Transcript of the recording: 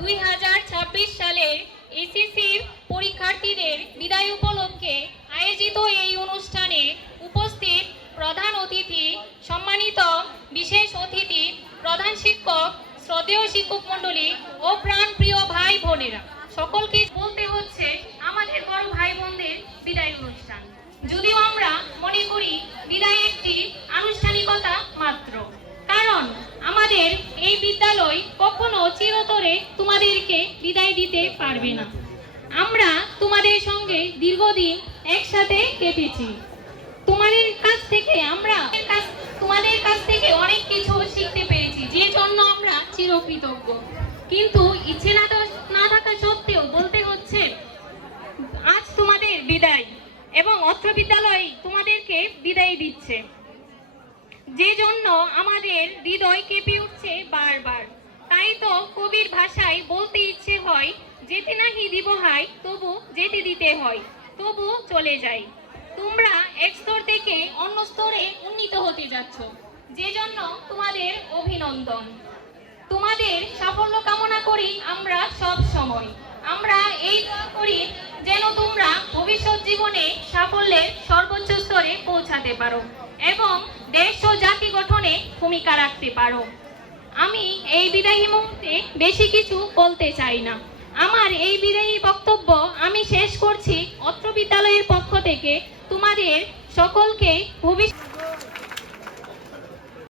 2026 সালের এসএসসির পরীক্ষার্থীদের বিদায় উপলক্ষে আয়োজিত এই অনুষ্ঠানে উপস্থিত প্রধান অতিথি, সম্মানিত বিশেষ অতিথি, প্রধান শিক্ষক, শ্রদ্ধেয় শিক্ষক মণ্ডলী ও প্রাণপ্রিয় ভাই বোনেরা, সকলকে বলতে হচ্ছে আমাদের বড় ভাই বোনদের বিদায় অনুষ্ঠান। যদিও আমরা মনে করি বিদায় একটি আনুষ্ঠানিকতা মাত্র, কারণ আমাদের এই বিদ্যালয় কখনো চিরতরে তোমাদেরকে বিদায় দিতে পারবে না। আমরা তোমাদের সঙ্গে দীর্ঘদিন একসাথে কেটেছি। তোমাদের কাছ থেকে অনেক কিছু শিখতে পেরেছি, যে জন্য আমরা চিরকৃতজ্ঞ। কিন্তু ইচ্ছে না থাকা সত্ত্বেও বলতে হচ্ছে আজ তোমাদের বিদায়, এবং অত্র বিদ্যালয় তোমাদেরকে বিদায় দিচ্ছে, যে জন্য আমাদের হৃদয় কেঁপে উঠছে বারবার। তাই তো কবির ভাষায় বলতে ইচ্ছে হয়, যেতে নাহি দিব হাই, তবু যেতে দিতে হয়, তবু চলে যাই। তোমরা এক স্তর থেকে অন্য স্তরে উন্নীত হতে যাচ্ছ, যে জন্য তোমাদের অভিনন্দন। তোমাদের সাফল্য কামনা করি আমরা সব সময়। আমরা এই দোয়া করি যেন তোমরা ভবিষ্যৎ জীবনে সাফল্যের সর্বোচ্চ স্তরে পৌঁছাতে পারো এবং দেশ ও জাতি গঠনে ভূমিকা রাখতে পারো। আমি এই বিদায়ী মুহূর্তে বেশি কিছু বলতে চাই না। আমার এই বিদায়ী বক্তব্য আমি শেষ করছি অত্র বিদ্যালয়ের পক্ষ থেকে তোমাদের সকলকে ভবিষ্যৎ